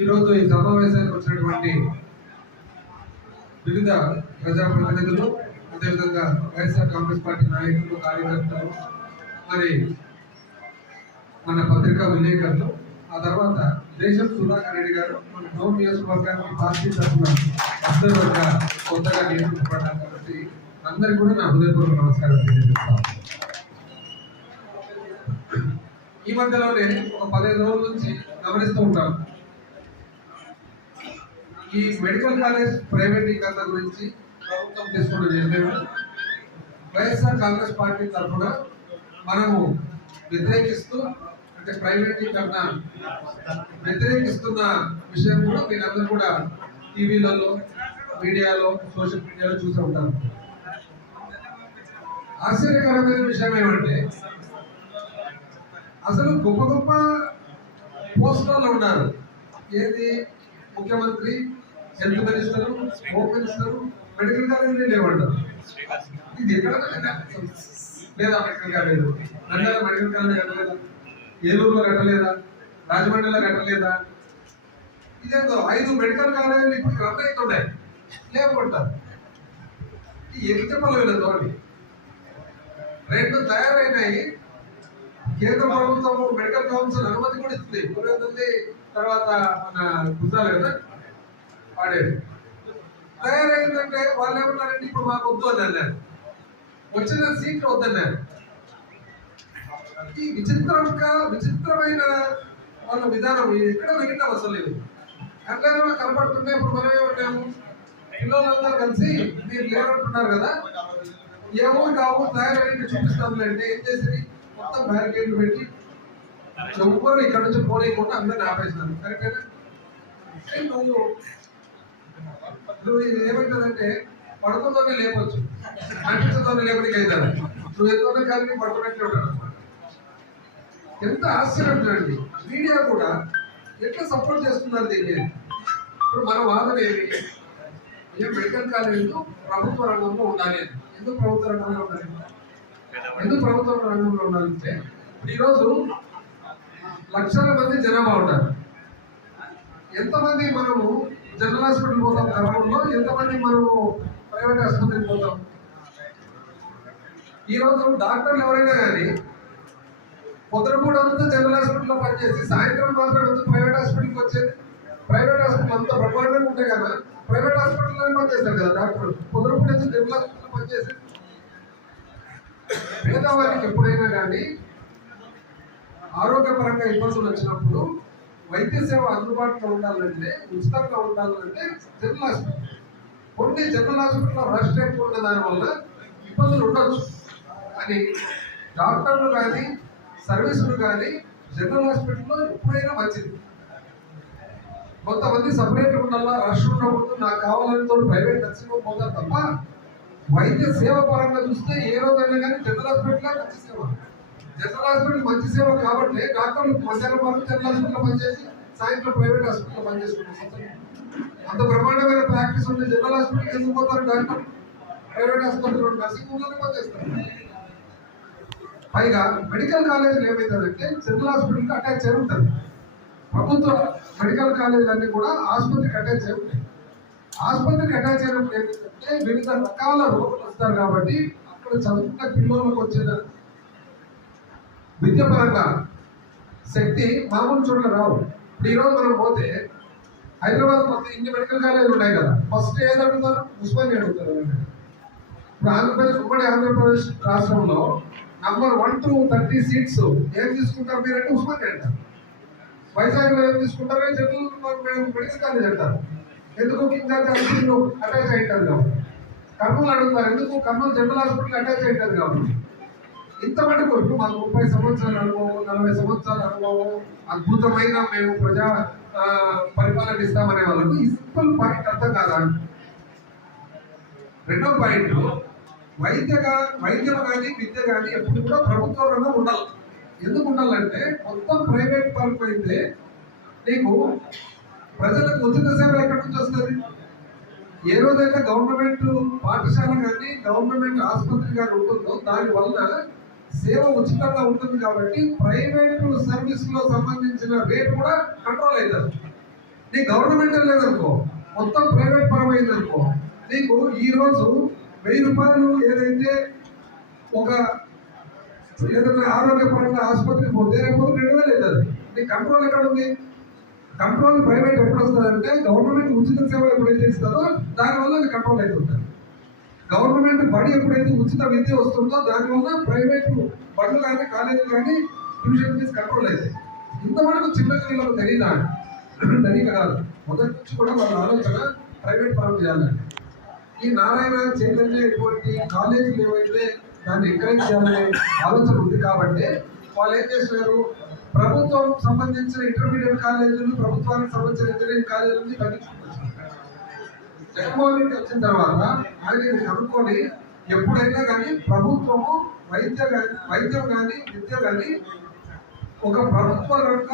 ఈరోజు ఈ సమావేశానికి వచ్చినటువంటి వివిధ ప్రజాప్రతినిధులు, అదేవిధంగా వైఎస్ఆర్ కాంగ్రెస్ పార్టీ నాయకులు, కార్యకర్తలు, మరి మన పత్రికా విలేకరులు, ఆ తర్వాత దేశం సుధాకర్ రెడ్డి గారు మన డోర్ నియోజకవర్గానికి పార్టీ తరఫున అబ్జర్వర్గా కొత్తగా నియమించబడ్డారు కాబట్టి అందరికీ కూడా నా హృదయపూర్వక నమస్కారం తెలియజేస్తాను. ఈ మధ్యలోనే ఒక 15 రోజుల నుంచి గమనిస్తూ ఉంటాం, ఈ మెడికల్ కాలేజ్ ప్రైవేటీకరణ గురించి ప్రభుత్వం తీసుకున్న నిర్ణయం వైఎస్ఆర్ కాంగ్రెస్ పార్టీ తరఫున మనము వ్యతిరేకిస్తూ, అంటే ప్రైవేటీకరణ వ్యతిరేకిస్తున్న విషయం కూడా మీరందరూ కూడా టీవీలలో, మీడియాలో, సోషల్ మీడియాలో చూసి ఉంటారు. ఆశ్చర్యకరమైన విషయం ఏమంటే, అసలు గొప్ప గొప్ప పోస్టుల్లో ఉన్నారు. ఏది ముఖ్యమంత్రి, health minister, home minister, medical college లేవంటారు. ఇది ఎక్కడ లేదా? Medical college Nandyal medical college కట్టలేదా? ఏలూరులో కట్టలేదా? రాజమండ్రిలో కట్టలేదా? ఇదేందో 5 మెడికల్ కాలేజీలు ఇప్పుడు రద్దు అవుతున్నాయి, లేకుంటారు. ఏం చెప్పాలి వీళ్ళతో అని. 2 తయారైనాయి. కేంద్ర ప్రభుత్వం మెడికల్ కౌన్సిల్ అనుమతి కూడా ఇస్తుంది. పురోగతి తర్వాత మన గుజరాలు కదా వాడేది తయారైందంటే వాళ్ళు ఏమన్నారంటే ఇప్పుడు మాకు వద్దు అని అన్నారు. వచ్చిన సీట్లు వద్దన్నారు. ఈ విచిత్రమైన వాళ్ళ విధానం ఎక్కడ వింటాం అసలు. ఇది అట్లా కనపడుతుంటే ఇప్పుడు మనం ఏమంటాము, పిల్లలందరూ కలిసి మీరు లేవంటున్నారు కదా, ఏమో కావు తయారైన చూపిస్తాంలే అంటే ఏం చేసి మొత్తం బ్యారికేడ్లు పెట్టి ఎవ్వరు ఇక్కడ నుంచి పోలేకుండా అందరిని ఆపేసినారు. కరెక్టేనా? నువ్వు ఇది ఏమంటుందంటే పడుకుందోనే లేపచ్చు, అనిపించదోనే లేపడికి అవుతాడు. నువ్వు ఎంతోనే కలిగి పడుకున్నట్లే ఉంటాడు అనమాట. ఎంత ఆశ్చర్యం చూడండి. మీడియా కూడా ఎట్లా సపోర్ట్ చేస్తున్నారు దీన్ని. ఇప్పుడు మన వాదన ఏమి, మెడికల్ కాలేజీలు ప్రభుత్వ రంగంలో ఉండాలి. ఎందుకు ప్రభుత్వ రంగంలో ఉండాలి? ఎందుకు ప్రభుత్వ రంగంలో ఉండాలంటే ఈరోజు లక్షల మంది జనాభా ఉంటారు. ఎంతమంది మనము జనరల్ హాస్పిటల్ పోతాం క్రమంలో, ఎంతమంది మనము ప్రైవేట్ ఆసుపత్రికి పోతాం. ఈరోజు డాక్టర్లు ఎవరైనా కానీ పొద్దున అంతా జనరల్ హాస్పిటల్లో పనిచేసి సాయంత్రం మాత్రం ఎందుకు ప్రైవేట్ హాస్పిటల్కి వచ్చేది? ప్రైవేట్ హాస్పిటల్ అంతా బ్రహ్మాండంగా ఉంటాయి కదా, ప్రైవేట్ హాస్పిటల్లోనే పనిచేస్తారు కదా డాక్టర్లు. పొద్దున జనరల్ హాస్పిటల్లో పనిచేసి పేదవారికి ఎప్పుడైనా కానీ ఆరోగ్యపరంగా ఇబ్బందులు వచ్చినప్పుడు వైద్య సేవ అందుబాటులో ఉండాలంటే, ఉచితంగా ఉండాలంటే జనరల్ హాస్పిటల్. కొన్ని జనరల్ హాస్పిటల్లో రష్ ఎక్కువ ఉన్న దానివల్ల ఇబ్బందులు ఉండొచ్చు. కానీ డాక్టర్లు కానీ సర్వీసులు కానీ జనరల్ హాస్పిటల్లో ఎప్పుడైనా మంచిది. కొంతమంది సపరేట్ ఉండాలా, రష్ ఉన్నప్పుడు నాకు కావాలంటే ప్రైవేట్ నర్సింగ్ పోతారు తప్ప వైద్య సేవ పరంగా చూస్తే ఏ రోజైనా కానీ జనరల్ హాస్పిటల్ మంచి సేవ. జనరల్ హాస్పిటల్ మంచి సేవ కాబట్టి డాక్టర్లు మధ్యాహ్నం వరకు జనరల్ హాస్పిటల్ పనిచేసి సాయంత్రం ప్రైవేట్ హాస్పిటల్ పనిచేసుకుంటారు. అంత బ్రహ్మాండమైన ప్రాక్టీస్ ఉంటే జనరల్ హాస్పిటల్ ఎందుకు పోతారు డాక్టర్? ప్రైవేట్ హాస్పిటల్ నర్సింగ్ హోమ్లోనే పనిచేస్తారు. పైగా మెడికల్ కాలేజీలు ఏమవుతుందంటే జనరల్ హాస్పిటల్కి అటాచ్ అయి ఉంటుంది. ప్రభుత్వ మెడికల్ కాలేజీలన్నీ కూడా ఆసుపత్రికి అటాచ్ అయి ఉంటాయి. ఆసుపత్రికి అటాచ్ అయినప్పుడు ఏంటంటే వివిధ రకాల రోగులు వస్తారు కాబట్టి అక్కడ చదువుకున్న పిల్లలకు వచ్చిన విద్యాపరంగా శక్తి మామూలు చోట్ల రావు. ఇప్పుడు ఈరోజు మనం పోతే హైదరాబాద్ మొత్తం ఇన్ని మెడికల్ కాలేజీలు ఉన్నాయి కదా, ఫస్ట్ ఏది అడుగుతారు? ఉస్మానియా అడుగుతారు. ఇప్పుడు ఉమ్మడి ఆంధ్రప్రదేశ్ రాష్ట్రంలో నంబర్ 1 to 30 సీట్స్ ఏం తీసుకుంటారు మీరంటే ఉస్మానియా అంటారు. వైజాగ్లో ఏం తీసుకుంటారు? జనరల్ మెడికల్ కాలేజ్ అంటారు. ఎందుకు? కింద అటాచ్ అయింటారు కాబట్టి. కర్నూలు అడుగుతారు, ఎందుకు? కర్నూలు జనరల్ హాస్పిటల్ అటాచ్ అయింటారు కాబట్టి. ఇంత మటుకు ఇప్పుడు మాకు 30 సంవత్సరాల అనుభవం, 40 సంవత్సరాల అనుభవం, అద్భుతమైన మేము ప్రజా పరిపాలన ఇస్తామనే వాళ్ళకు ఈ సింపుల్ పాయింట్ అర్థం కాదా? రెండో పాయింట్, వైద్యం కానీ విద్య కానీ ఎప్పుడు కూడా ప్రభుత్వ రంగం ఉండాలి. ఎందుకు ఉండాలంటే మొత్తం ప్రైవేట్ పరం అయితే నీకు ప్రజలకు ఉచిత సేవ ఎక్కడి నుంచి వస్తుంది? ఏ రోజైతే గవర్నమెంట్ పాఠశాల కానీ గవర్నమెంట్ ఆసుపత్రి కానీ ఉంటుందో దాని వలన సేవ ఉచితంగా ఉంటుంది కాబట్టి ప్రైవేట్ సర్వీస్ లో సంబంధించిన రేటు కూడా కంట్రోల్ అవుతుంది. నీ గవర్నమెంట్ లేదనుకో, మొత్తం ప్రైవేట్ పరమైంది అనుకో, నీకు ఈ రోజు 1000 రూపాయలు ఏదైతే ఒక ఏదైనా ఆరోగ్యపరంగా ఆసుపత్రికి పోతే రేపు 2000 అవుతుంది. నీ కంట్రోల్ ఎక్కడ ఉంది? కంట్రోల్ ప్రైవేట్ ఎప్పుడు వస్తుందంటే గవర్నమెంట్ ఉచిత సేవ ఎప్పుడైతే ఇస్తుందో దానివల్ల అది కంట్రోల్ అవుతుంటారు. గవర్నమెంట్ బడి ఎప్పుడైతే ఉచిత విద్య వస్తుందో దానివల్ల ప్రైవేట్ బడులు కానీ కాలేజీలు కానీ ట్యూషన్ ఫీజు కంట్రోల్ అవుతాయి. ఇంతవరకు చిన్న పిల్లలకు తెలియక కాదు, మొదటి నుంచి కూడా వాళ్ళ ఆలోచన ప్రైవేట్ పరం చేయాలని. ఈ నారాయణ చైతన్య ఇటువంటి కాలేజీలు ఏవైతే దాన్ని ఎంకరేజ్ చేయాలనే ఆలోచన ఉంది కాబట్టి వాళ్ళు ఏం చేసినారు, ప్రభుత్వం సంబంధించిన ఇంటర్మీడియట్ కాలేజీలు, ప్రభుత్వానికి సంబంధించిన ఇంజనీరింగ్ కాలేజీలు తగ్గించుకుంటున్నారు. జగన్మోహన్ రెడ్డి వచ్చిన తర్వాత ఆయన కనుక్కొని ఎప్పుడైనా కానీ ప్రభుత్వము వైద్యం కానీ విద్య కానీ ఒక ప్రభుత్వ రంగ